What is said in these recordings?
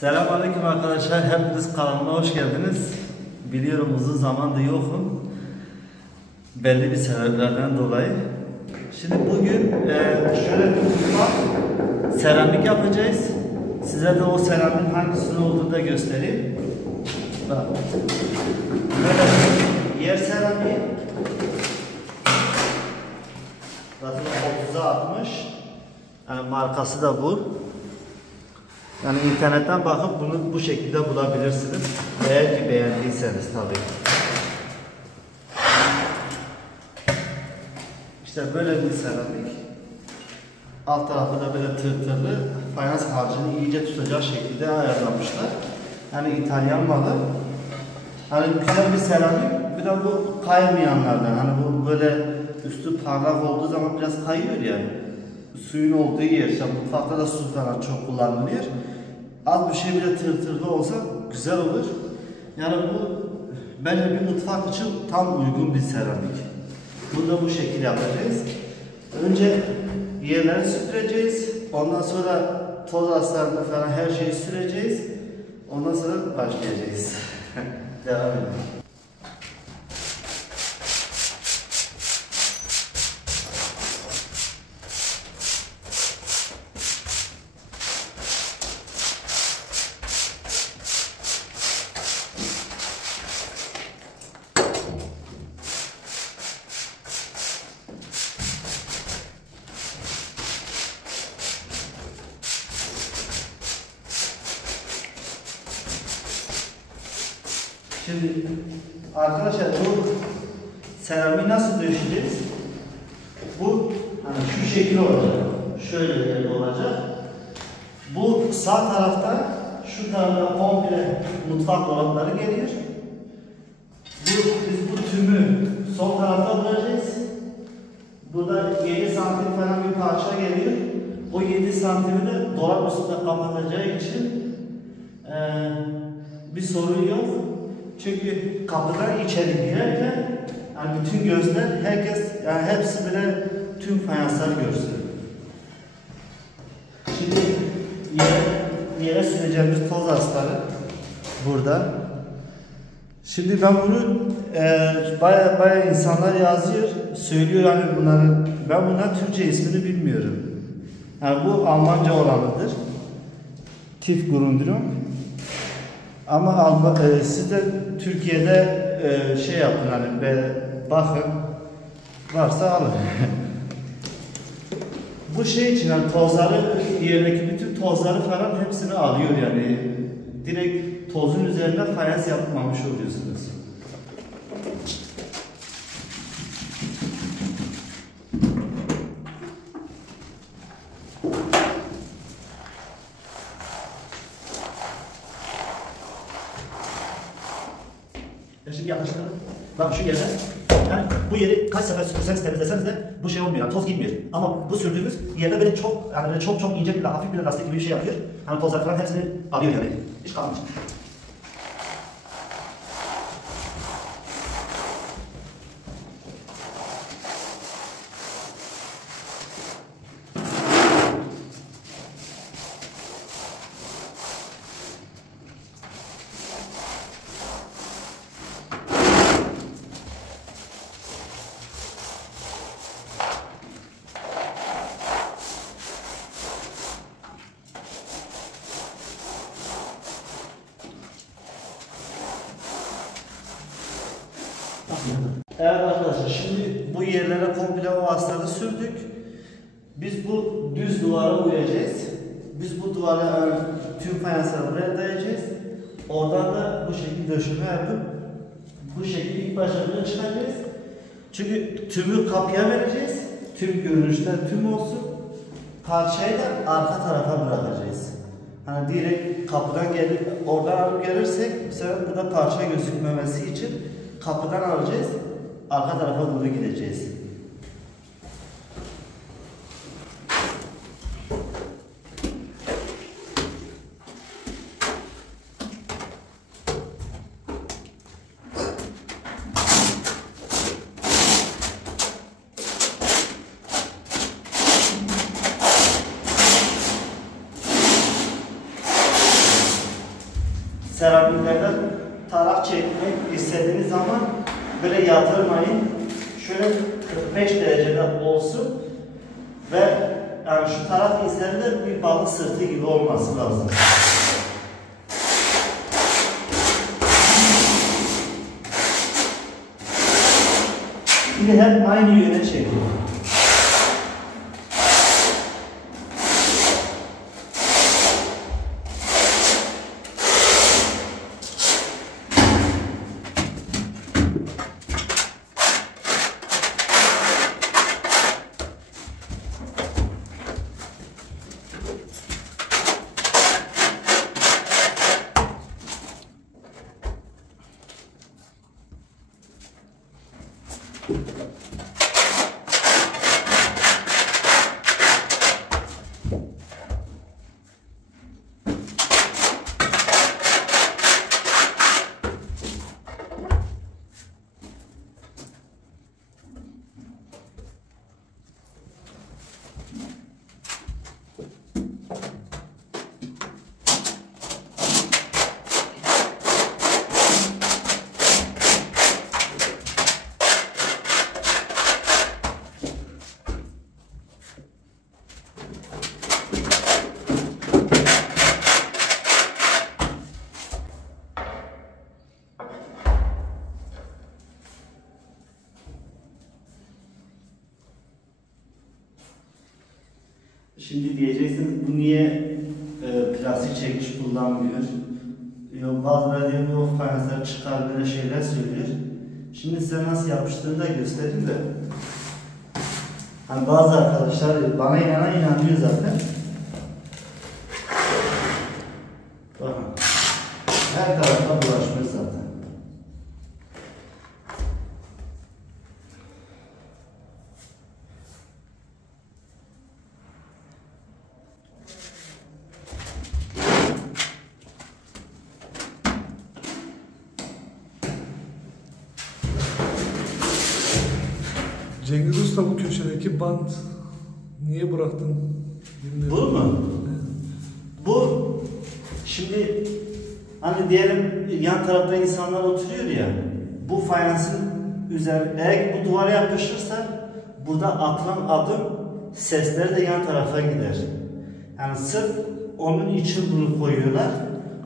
Selamünaleyküm arkadaşlar, hepiniz kanalıma hoş geldiniz. Biliyorum uzun zamandır yokum, belli bir sebeplerden dolayı. Şimdi bugün şöyle bir mutfak seramik yapacağız. Size de o seramiğin hangisinin olduğunu da göstereyim. Bak. Böyle yer seramiği. Zaten 30'a 60. Yani markası da bu. Yani internetten bakıp bunu bu şekilde bulabilirsiniz. Eğer ki beğendiyseniz tabii. İşte böyle bir seramik. Alt tarafı da böyle tırtırlı. Fayans harcını iyice tutacak şekilde ayarlamışlar. Yani İtalyan malı. Hani güzel bir seramik. Bir de bu kaymayanlardan. Hani bu böyle üstü parlak olduğu zaman biraz kayıyor ya. Suyun olduğu yer. İşte mutfakta da su falan çok kullanılıyor. Az bir şey bile tırtırlı olsa güzel olur. Yani bu bence bir mutfak için tam uygun bir seramik. Bunu da bu şekilde yapacağız. Önce yerleri süpüreceğiz. Ondan sonra toz aslarını falan her şeyi süreceğiz. Ondan sonra başlayacağız. Devam edelim. Şimdi arkadaşlar bu seramiği nasıl döşeceğiz? Bu hani şu şekil olacak. Şöyle olacak. Bu sağ tarafta şu tarafta komple mutfak dolapları geliyor. Biz bu tümü sol tarafta bulacağız. Burada 7 santim falan bir parça geliyor. O 7 santimi de dolap üstünde kapatacağı için bir sorun yok. Çünkü kapıdan içeri girerken yani bütün gözler, herkes, yani hepsi bile tüm fayansları görsün. Şimdi yere süreceğimiz toz astarı burada. Şimdi ben bunu baya insanlar yazıyor, söylüyor yani bunların. Ben bunların Türkçe ismini bilmiyorum. Yani bu Almanca olanıdır. Tiefgrundung. Ama siz de Türkiye'de şey yapın hani bakın, varsa alın. Bu şey için yani tozları, yerdeki bütün tozları falan hepsini alıyor yani. Direkt tozun üzerinde fayans yapmamış oluyorsunuz. Şimdi yaklaştıralım. Bak şu yere, yani bu yeri kaç sefer süpürseniz temizleseniz de bu şey olmuyor, yani toz gitmiyor. Ama bu sürdüğümüz yerde böyle çok, yani böyle çok ince bir hafif bir lastik gibi bir şey yapıyor. Hani tozlar falan hepsini alıyor yani. Hiç kalmıyor. Evet arkadaşlar, şimdi bu yerlere komple o astarı sürdük. Biz bu düz duvara uyacağız. Biz bu duvara tüm fayansları buraya dayayacağız. Oradan da bu şekilde döşeme yapıp bu şekilde ilk başta buraya çıkacağız. Çünkü tümü kapıya vereceğiz. Tüm görünüşte tüm olsun. Parçayı da arka tarafa bırakacağız. Hani direkt kapıdan gelip oradan alıp gelirsek bu sefer burada parça gözükmemesi için kapıdan alacağız. Arka tarafa doğru gideceğiz. seramiklerden tarak çekmek istediğiniz zaman böyle yatırmayın. Şöyle 45 derecede olsun ve yani şu taraf izlerinde bir balık sırtı gibi olması lazım. Şimdi hep aynı yöne çekiyor. Şimdi diyeceksiniz bu niye plastik çekiç kullanmıyor? Yok, bazıları diyor yok fayanslar çıkar böyle şeyler söylüyor. Şimdi size nasıl yapıştığını da göstereyim de. Hani bazı arkadaşlar bana inanıyor zaten. Bakın. Her tarafa bulaşmış zaten. Cengiz Usta, bu köşedeki bant niye bıraktın? Bu mu? Bu şimdi hani diyelim yan tarafta insanlar oturuyor ya, bu fayansın üzerine eğer bu duvara yapışırsa burada atılan adım sesleri de yan tarafa gider. Yani sırf onun için bunu koyuyorlar.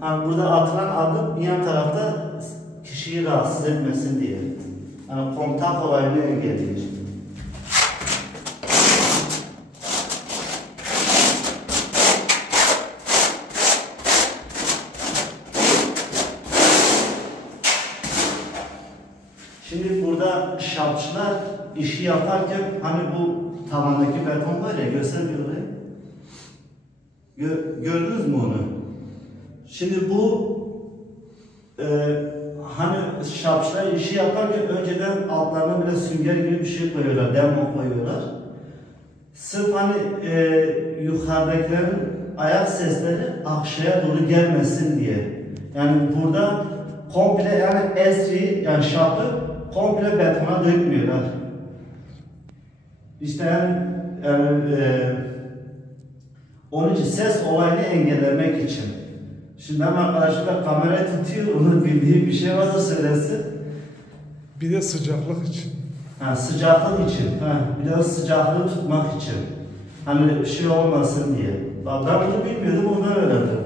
Hani burada atılan adım yan tarafta kişiyi rahatsız etmesin diye. Yani kontak olayını engelliyor. Şimdi burada şapçılar işi yaparken hani bu tavandaki beton var ya, göstermiyor orayı. Gördünüz mü onu? Şimdi bu hani şapçılar işi yaparken önceden altlarına böyle sünger gibi bir şey koyuyorlar, demo koyuyorlar. Sırf hani yukarıdakilerin ayak sesleri aşağıya doğru gelmesin diye. Yani burada komple yani esri yani şapı komple betona dökmüyorlar. İşte onun için ses olayını engellemek için. Şimdi ben arkadaşlar kamerayı tutuyor, onun bildiği bir şey varsa söylesin. Bir de sıcaklık için. Ha, sıcaklık için. Ha, bir de sıcaklığı tutmak için. Hani şey olmasın diye. Bak ben bunu bilmiyordum, ondan öğrendim.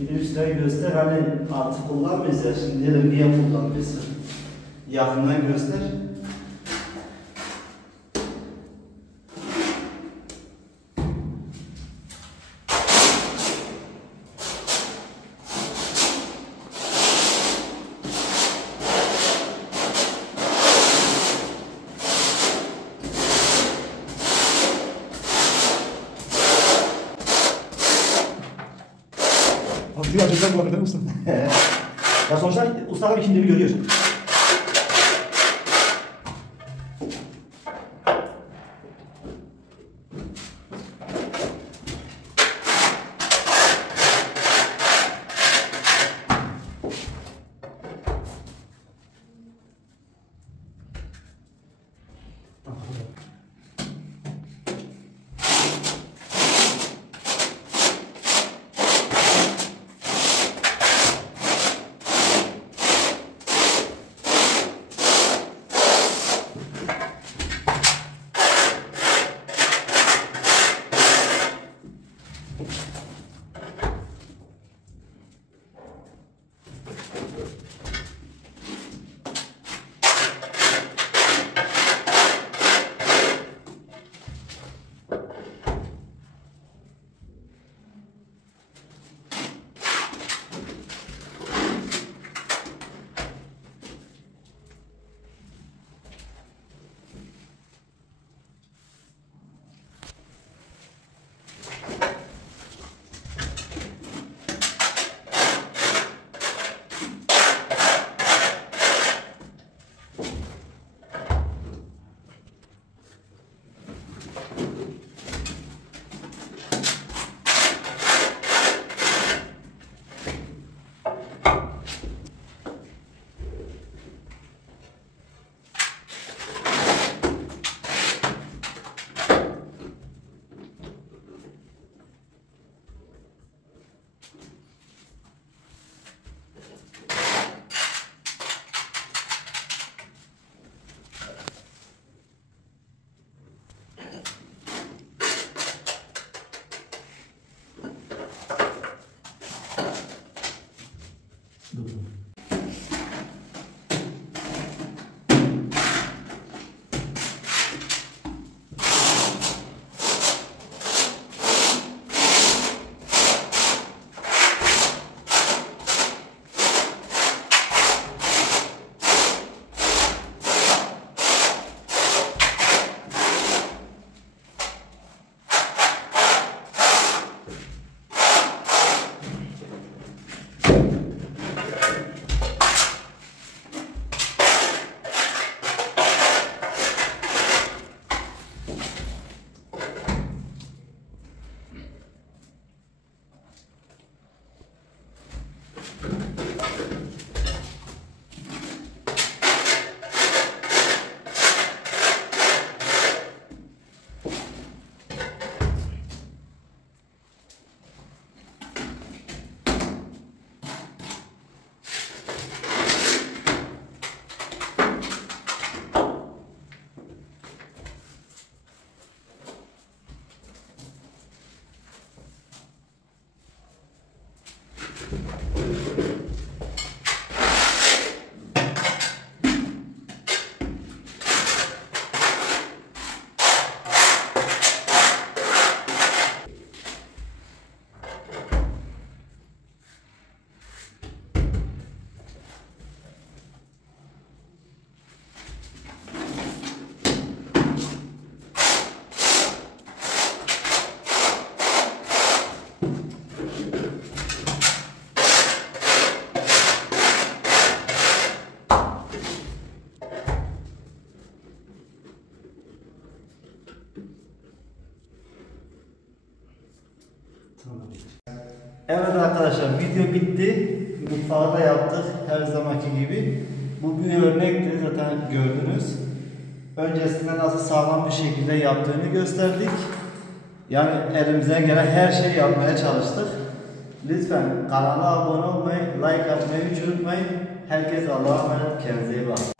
Bir de üstüne göster, hani artık kullanmayız ya, şimdi diyelim niye kullanmıyorsun? Yakından göster. Altıyı açacak var değil mi usta? Ya sonuçta ustalar kimliğini görüyor. Evet arkadaşlar, video bitti. Mutfağı da yaptık her zamanki gibi. Bu bir örnekti, zaten gördünüz. Öncesinde nasıl sağlam bir şekilde yaptığını gösterdik. Yani elimizden gelen her şeyi yapmaya çalıştık. Lütfen kanala abone olmayı, like atmayı hiç unutmayın. Herkes Allah'a emanet, kendinize iyi bakın.